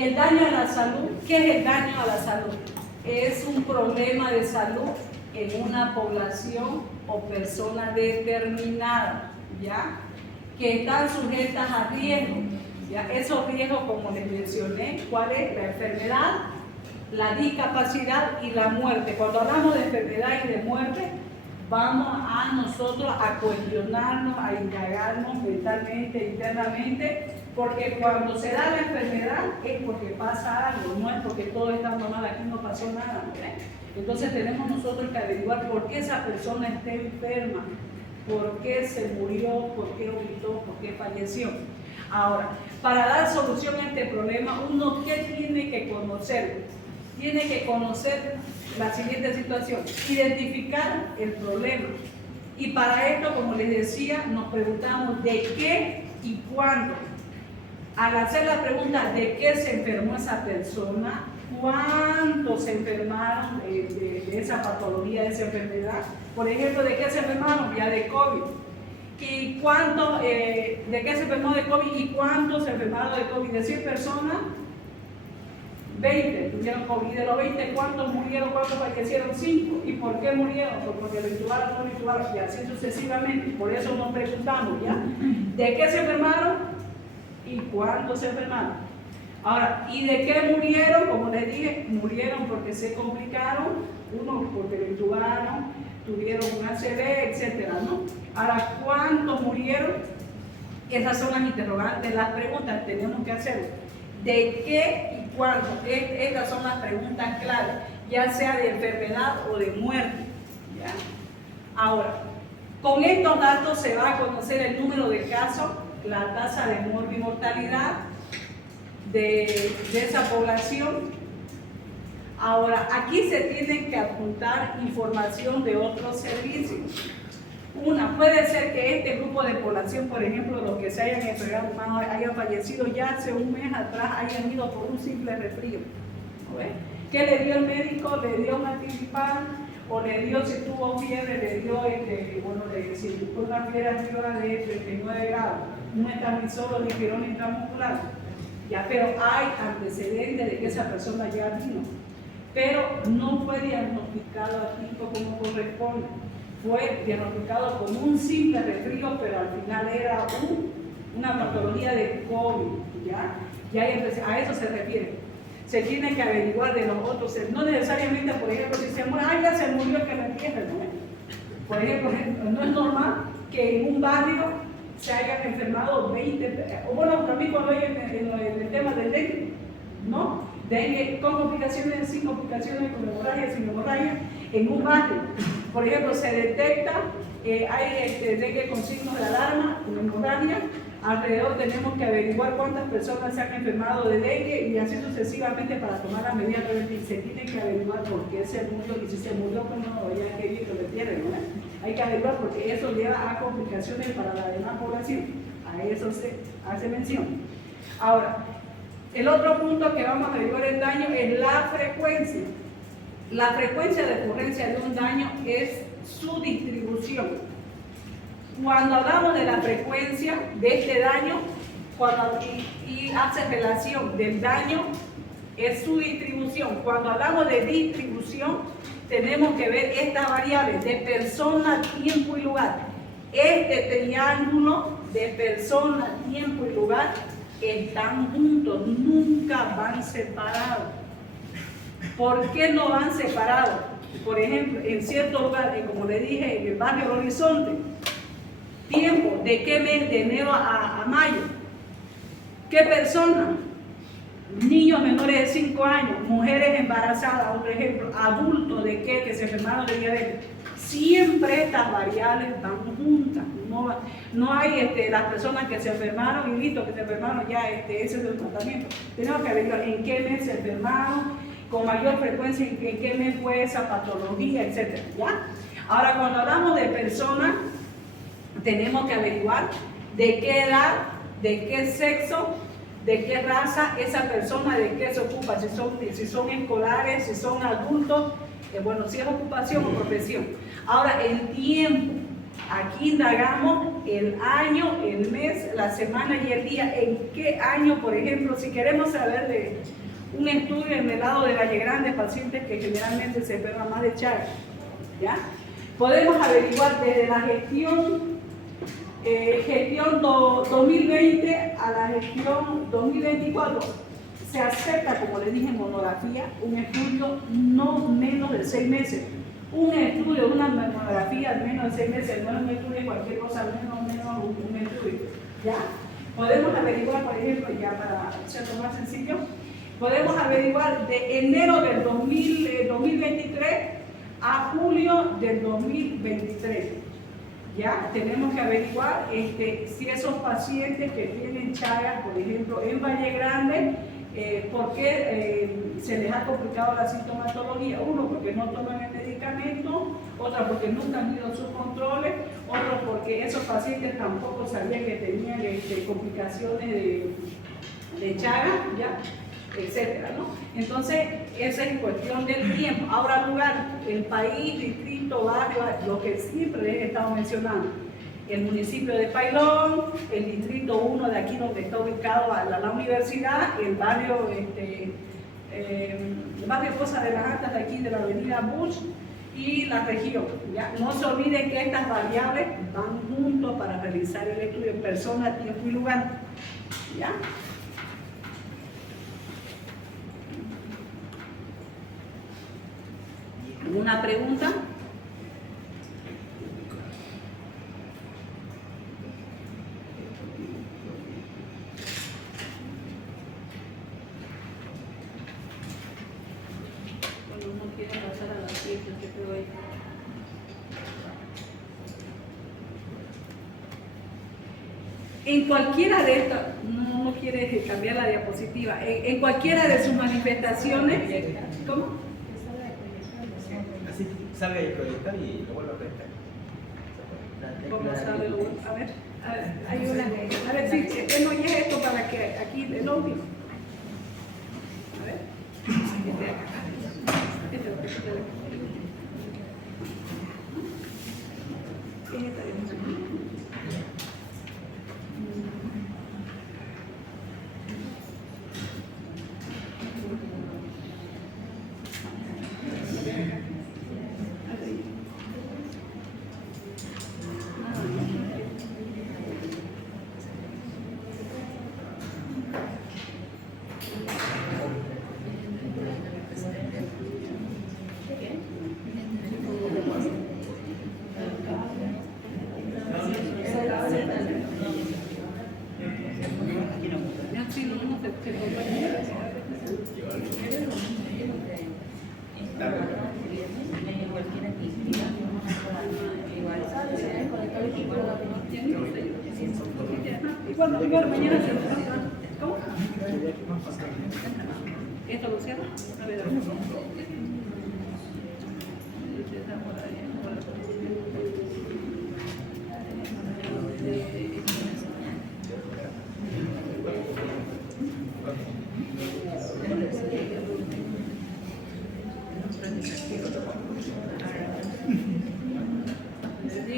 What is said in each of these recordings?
El daño a la salud. ¿Qué es el daño a la salud? Es un problema de salud en una población o persona determinada, ¿ya? Que están sujetas a riesgo, ¿ya? Esos riesgos, como les mencioné, ¿cuál es? La enfermedad, la discapacidad y la muerte. Cuando hablamos de enfermedad y de muerte, vamos a nosotros a cuestionarnos, a indagarnos mentalmente, internamente, porque cuando se da la enfermedad es porque pasa algo, no es porque todo está normal, aquí no pasó nada, ¿verdad? Entonces tenemos nosotros que averiguar por qué esa persona está enferma, por qué se murió, por qué vomitó, por qué falleció. Ahora, para dar solución a este problema, uno ¿qué tiene que conocer? Tiene que conocer la siguiente situación, identificar el problema. Y para esto, como les decía, nos preguntamos de qué y cuándo. Al hacer la pregunta de qué se enfermó esa persona, cuántos se enfermaron de esa patología, de esa enfermedad. Por ejemplo, ¿de qué se enfermaron? Ya de COVID. ¿Y cuánto, de qué se enfermó de COVID y cuántos se enfermaron de COVID? De 100 personas, 20 tuvieron COVID. De los 20, ¿cuántos murieron? ¿Cuántos fallecieron? 5. ¿Y por qué murieron? Porque lo intubaron, no lo intubaron, y así sucesivamente. Por eso nos preguntamos, ¿ya? ¿De qué se enfermaron? ¿Y cuántos se enfermaron? Ahora, ¿y de qué murieron? Como les dije, murieron porque se complicaron, unos porque lo intubaron, tuvieron un ACV, etcétera, ¿no? Ahora, ¿cuántos murieron? Esas son las interrogantes, las preguntas que tenemos que hacer. ¿De qué y cuándo? Estas son las preguntas claves, ya sea de enfermedad o de muerte, ¿ya? Ahora, con estos datos se va a conocer el número de casos, la tasa de mortalidad de esa población. Ahora, aquí se tienen que apuntar información de otros servicios. Una, puede ser que este grupo de población, por ejemplo, los que se hayan enfermado, hayan fallecido ya hace un mes atrás, hayan ido por un simple resfrío. ¿Okay? ¿Qué le dio el médico? Le dio un anticipal, o le dio, si tuvo fiebre, le dio, si tuvo una fiebre arriba de 39 grados, un estramisol o difirón intramuscular. Ya, pero hay antecedentes de que esa persona ya vino, pero no fue diagnosticado a tiempo como corresponde. Fue diagnosticado como un simple resfrío, pero al final era una patología de COVID, ¿ya? A eso se refiere. Se tiene que averiguar de los otros, no necesariamente, por ejemplo, si se muere, ya se murió, que me entierren, ¿no? Por ejemplo, no es normal que en un barrio se hayan enfermado 20, o bueno, también cuando hay en el tema del dengue, ¿no? Dengue con complicaciones, sin complicaciones, con hemorragia, sin hemorragia, en un barrio. Por ejemplo, se detecta, hay dengue con signos de alarma, con hemorragia. Alrededor tenemos que averiguar cuántas personas se han enfermado de dengue y así sucesivamente para tomar las medidas preventivas. Se tiene que averiguar por qué se murió, y si se murió, pues no, ya que bien que lo entierren, ¿no? Hay que averiguar porque eso lleva a complicaciones para la demás población. A eso se hace mención. Ahora, el otro punto que vamos a averiguar el daño es la frecuencia. La frecuencia de ocurrencia de un daño es su distribución. Cuando hablamos de la frecuencia de este daño, y hace relación del daño, es su distribución. Cuando hablamos de distribución, tenemos que ver estas variables de persona, tiempo y lugar. Este triángulo de persona, tiempo y lugar están juntos, nunca van separados. ¿Por qué no van separados? Por ejemplo, en cierto lugar, como le dije, en el barrio Horizonte, tiempo, ¿de qué mes? De enero a mayo. ¿Qué persona? Niños menores de 5 años, mujeres embarazadas, otro ejemplo, adultos de qué, que se enfermaron de diabetes. Siempre estas variables van juntas. No hay las personas que se enfermaron y listo, que se enfermaron ya, ese es el tratamiento. Tenemos que averiguar en qué mes se enfermaron, con mayor frecuencia, en qué mes fue esa patología, etc. ¿Ya? Ahora, cuando hablamos de personas, tenemos que averiguar de qué edad, de qué sexo, de qué raza esa persona, de qué se ocupa, si son escolares, si son adultos, si es ocupación o profesión. Ahora, el tiempo. Aquí indagamos el año, el mes, la semana y el día. ¿En qué año, por ejemplo, si queremos saber de un estudio en el lado de Valle Grande, pacientes que generalmente se enferman más de Chagas, ¿ya? Podemos averiguar desde la gestión 2020 a la gestión 2024. Se acepta, como les dije en monografía, un estudio no menos de 6 meses. Un estudio, una monografía de menos de 6 meses, no es un estudio cualquier cosa, menos un estudio. ¿Ya? Podemos averiguar, por ejemplo, ya para hacerlo más sencillo, podemos averiguar de enero del 2023 a julio del 2023. Ya tenemos que averiguar si esos pacientes que tienen Chagas, por ejemplo, en Valle Grande, ¿por qué se les ha complicado la sintomatología? Uno, porque no toman el medicamento, otra, porque nunca han ido a sus controles, otro, porque esos pacientes tampoco sabían que tenían complicaciones de Chagas, ¿ya? Etcétera, ¿no? Entonces, esa es cuestión del tiempo. Ahora, lugar, el país, distrito, barrio, lo que siempre les he estado mencionando. El municipio de Pailón, el distrito 1 de aquí donde está ubicado la universidad, el barrio, el barrio Poza de las Altas de aquí de la avenida Bush y la región. ¿Ya? No se olviden que estas variables van juntos para realizar el estudio en persona, tiempo y lugar. ¿Ya? ¿Alguna pregunta? En cualquiera de estas, no quiere cambiar la diapositiva, en cualquiera de sus manifestaciones, ¿cómo? Así salga y proyectar y lo vuelve a proyectar. ¿Cómo sale? A ver, hay una. A ver, sí, no es esto para que aquí el audio. A ver. Igual mañana se lo pasa. ¿Cómo? ¿Esto lo cierra? A ver,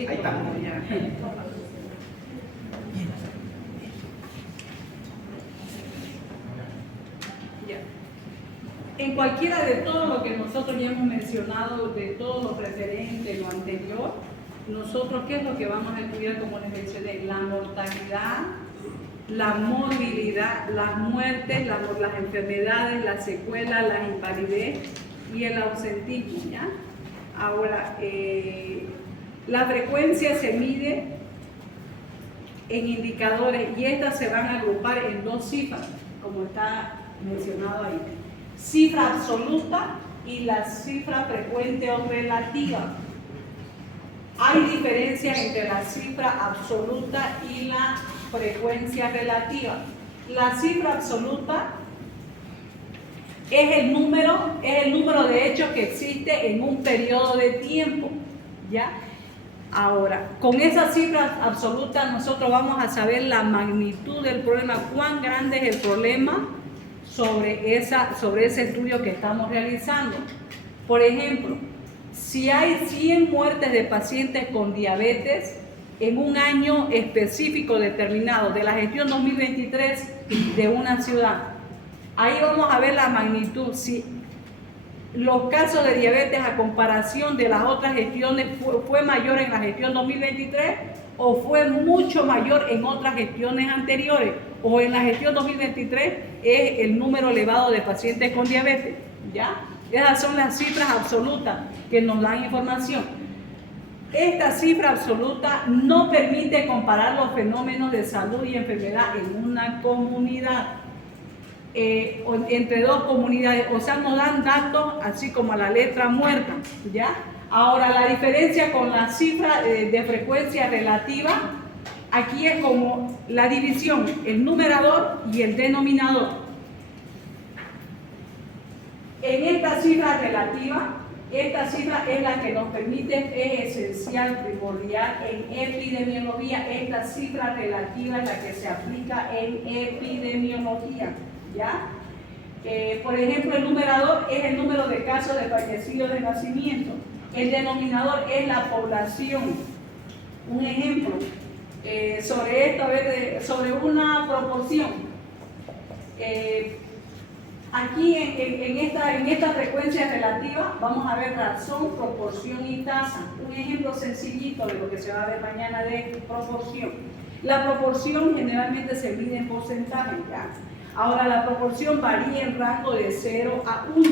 Ahí está. En cualquiera de todo lo que nosotros ya hemos mencionado, de todo lo referente, lo anterior, nosotros, ¿qué es lo que vamos a estudiar? Como les mencioné, la mortalidad, la morbilidad, las muertes, las enfermedades, las secuelas, la invalidez y el ausentismo, ¿ya? Ahora, la frecuencia se mide en indicadores y estas se van a agrupar en dos cifras, como está mencionado ahí. Cifra absoluta y la cifra frecuente o relativa. Hay diferencias entre la cifra absoluta y la frecuencia relativa. La cifra absoluta es el número de hechos que existe en un periodo de tiempo, ¿ya? Ahora, con esa cifra absoluta nosotros vamos a saber la magnitud del problema, cuán grande es el problema sobre ese estudio que estamos realizando. Por ejemplo, si hay 100 muertes de pacientes con diabetes en un año específico determinado de la gestión 2023 de una ciudad, ahí vamos a ver la magnitud. Si los casos de diabetes a comparación de las otras gestiones fue mayor en la gestión 2023 o fue mucho mayor en otras gestiones anteriores, o en la gestión 2023 es el número elevado de pacientes con diabetes, ¿ya? Esas son las cifras absolutas que nos dan información. Esta cifra absoluta no permite comparar los fenómenos de salud y enfermedad en una comunidad, entre dos comunidades, o sea, nos dan datos así como a la letra muerta, ¿ya? Ahora, la diferencia con la cifra de frecuencia relativa, aquí es como la división, el numerador y el denominador. En esta cifra relativa, esta cifra es la que nos permite, es esencial, primordial en epidemiología. Esta cifra relativa es la que se aplica en epidemiología, ¿ya? Por ejemplo, el numerador es el número de casos de fallecidos de nacimiento. El denominador es la población. Un ejemplo sobre esto, a ver, sobre una proporción. Aquí en esta frecuencia relativa vamos a ver razón, proporción y tasa. Un ejemplo sencillito de lo que se va a ver mañana de proporción. La proporción generalmente se mide en porcentaje, ¿ya? Ahora, la proporción varía en rango de 0 a 1.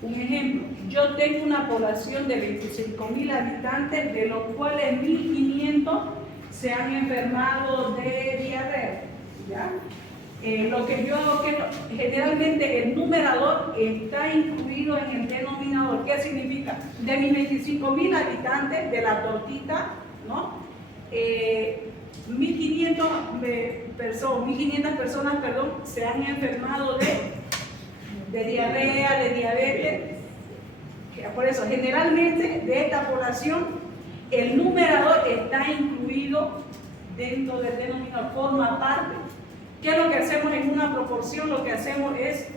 Un ejemplo, yo tengo una población de 25.000 habitantes, de los cuales 1.500 se han enfermado de diarrea, ¿ya? Lo que generalmente el numerador está incluido en el denominador. ¿Qué significa? De mis 25.000 habitantes, de la tortita, ¿no? 1.500 personas, se han enfermado de diarrea, de diabetes. Por eso, generalmente de esta población, el numerador está incluido dentro del denominador, forma parte. ¿Qué es lo que hacemos en una proporción? Lo que hacemos es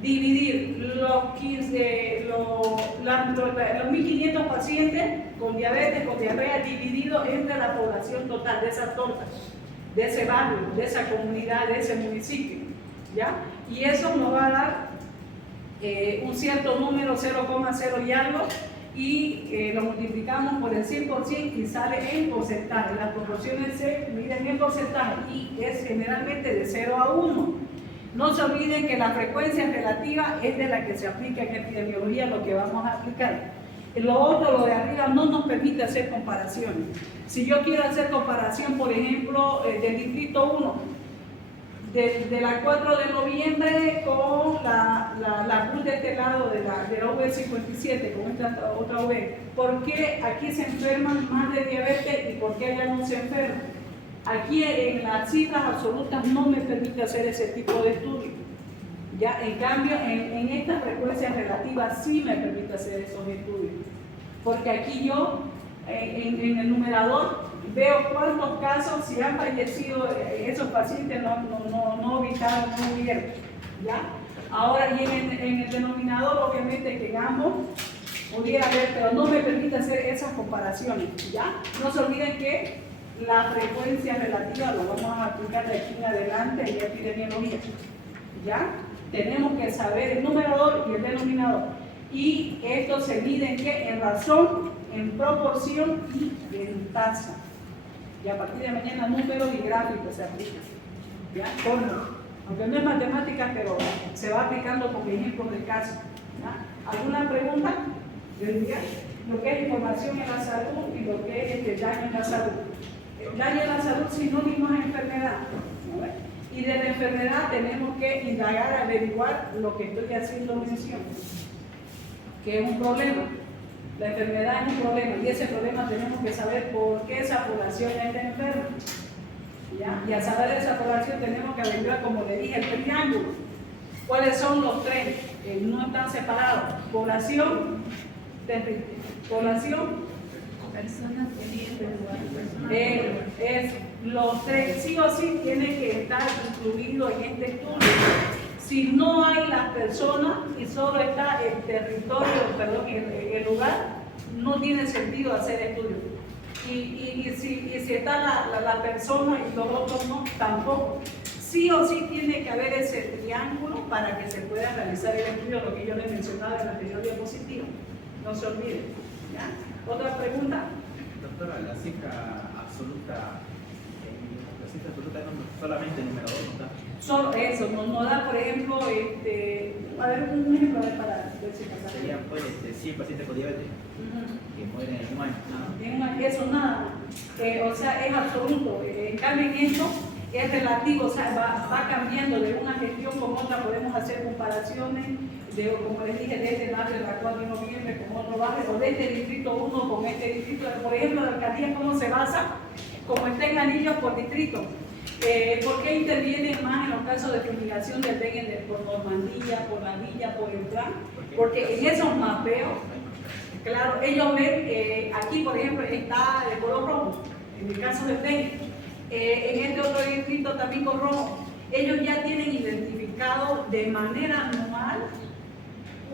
dividir los 1.500 pacientes con diabetes, con diarrea, dividido entre la población total de esa torta, de ese barrio, de esa comunidad, de ese municipio, ¿ya? Y eso nos va a dar un cierto número, 0,0 y algo, y lo multiplicamos por el 100% y sale en porcentaje. Las proporciones se miden en porcentaje y es generalmente de 0 a 1. No se olviden que la frecuencia relativa es de la que se aplica en epidemiología, lo que vamos a aplicar. Lo otro, lo de arriba, no nos permite hacer comparaciones. Si yo quiero hacer comparación, por ejemplo, del distrito 1, de la 4 de noviembre con la cruz de este lado de la V57, con esta otra V, ¿por qué aquí se enferman más de diabetes y por qué allá no se enferman? Aquí en las cifras absolutas no me permite hacer ese tipo de estudio. Ya, en cambio, en esta frecuencia relativa sí me permite hacer esos estudios. Porque aquí yo, en el numerador, veo cuántos casos, si han fallecido esos pacientes, no evitaron, no murieron, ¿ya? Ahora, y en el denominador, obviamente que en ambos pudiera haber, pero no me permite hacer esas comparaciones, ¿ya? No se olviden que la frecuencia relativa lo vamos a aplicar de aquí en adelante en epidemiología, ¿ya? Tenemos que saber el numerador y el denominador. Y esto se mide en qué? En razón, en proporción y en tasa. Y a partir de mañana números y gráficos se aplican, ¿ya? Aunque no es matemática, pero se va aplicando con ejemplos de casos, ¿ya? ¿Alguna pregunta del día? Lo que es información en la salud y lo que es daño en la salud. El daño en la salud sinónimo a enfermedad, ¿no? Y de la enfermedad tenemos que indagar, averiguar lo que estoy haciendo mención, que es un problema. La enfermedad es un problema y ese problema tenemos que saber por qué esa población está enferma, ¿ya? Y al saber de esa población tenemos que averiguar, como le dije, el triángulo. ¿Cuáles son los tres? No están separados. Población, Personas que viven en lugar, es los tres, sí o sí tienen que estar incluidos en este estudio. Si no hay las personas y solo está el territorio, perdón, el lugar, no tiene sentido hacer estudios. Y si está la persona y los otros no, tampoco. Sí o sí tiene que haber ese triángulo para que se pueda realizar el estudio, lo que yo les mencionaba en la anterior diapositiva. No se olviden. ¿Ya? ¿Otra pregunta? Doctora, la cifra absoluta no solamente número 2, ¿no está? Solo eso, no da, por ejemplo, a ver un ejemplo a ver, para ver si pasa. Serían pues 100 pacientes con diabetes que mueren en un año. Eso nada, o sea, es absoluto. En cambio, en esto es relativo, o sea, va cambiando de una gestión con otra, podemos hacer comparaciones, como les dije, de este barrio de la 4 de noviembre con otro barrio, o de este distrito 1 con este distrito. Por ejemplo, la alcaldía, ¿cómo se basa? Como está en anillos por distrito. ¿Por qué intervienen más en los casos de fumigación del dengue por Normandía, por la villa, por el plan? Porque en esos mapeos, claro, ellos ven, aquí por ejemplo está de color rojo, en el caso del dengue, en este otro distrito también con rojo, ellos ya tienen identificado de manera anual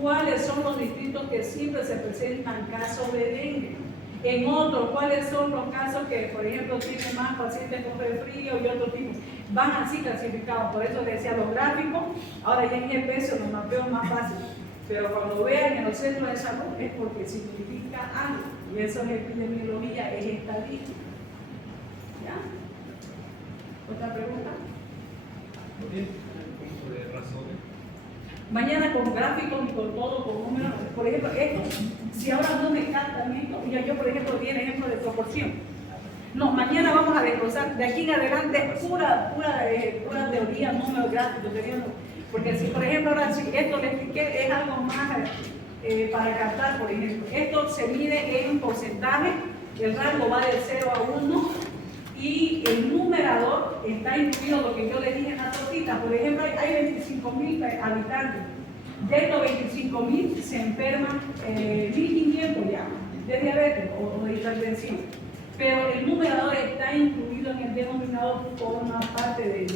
cuáles son los distritos que siempre se presentan casos de dengue. En otros, cuáles son los casos que, por ejemplo, tienen más pacientes con resfrío y otro tipo. Van así clasificados, por eso les decía los gráficos, ahora ya en GPS los mapeos más fáciles. Pero cuando vean en los centros de salud es porque significa algo. Y eso es epidemiología, es estadística. ¿Ya? ¿Otra pregunta? Mañana con gráficos y con todo, con números. Por ejemplo, esto, si ahora no me captan esto, yo por ejemplo di el ejemplo de proporción. No, mañana vamos a desglosar, de aquí en adelante pura teoría, números, gráficos, porque si por ejemplo ahora si esto le expliqué es algo más para captar, por ejemplo, esto se mide en porcentaje, el rango va de 0 a 1 y el numerador está incluido lo que yo le dije en la tortita. Por ejemplo, hay 25.000 habitantes. De estos 25.000 se enferman 1.500 ya de diabetes o de hipertensión. Pero el numerador está incluido en el denominador, forma parte de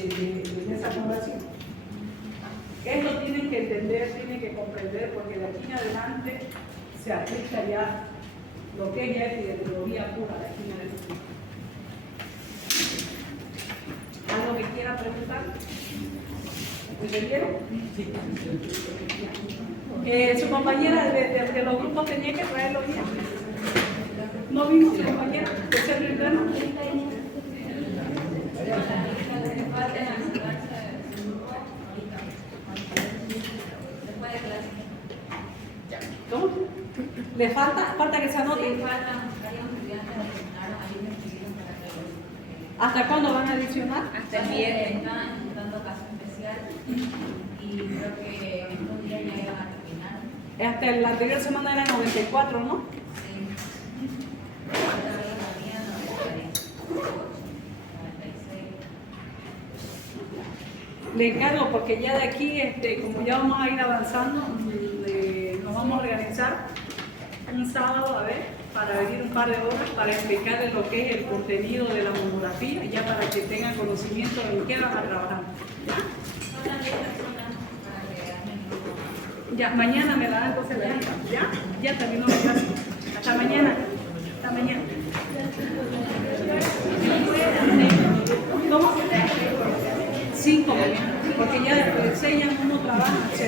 esa población. Esto tienen que entender, tienen que comprender, porque de aquí en adelante se aplica ya lo que es ya epidemiología pura de aquí en adelante. ¿Algo que quiera preguntar? ¿Entendieron? Sí. Su compañera de los grupos tenía que traerlo bien. ¿No vino su compañera? ¿De ser interno? ¿Cómo? ¿Le falta que se anote? ¿Hasta cuándo van a adicionar? Hasta el viernes. Estaban dando caso especial y creo que estos días ya iban a terminar. Hasta la anterior semana era 94, ¿no? Sí. Le encargo porque ya de aquí, como ya vamos a ir avanzando, nos vamos a organizar un sábado, a ver, para venir un par de horas para explicarles lo que es el contenido de la mamografía, ya para que tengan conocimiento de en qué van a trabajar. Ya, mañana me la dan entonces la lista. Ya terminó la clase. Hasta mañana. Hasta mañana. ¿Cómo? 5 mañana. Porque ya después de 6 años uno trabaja. Sí,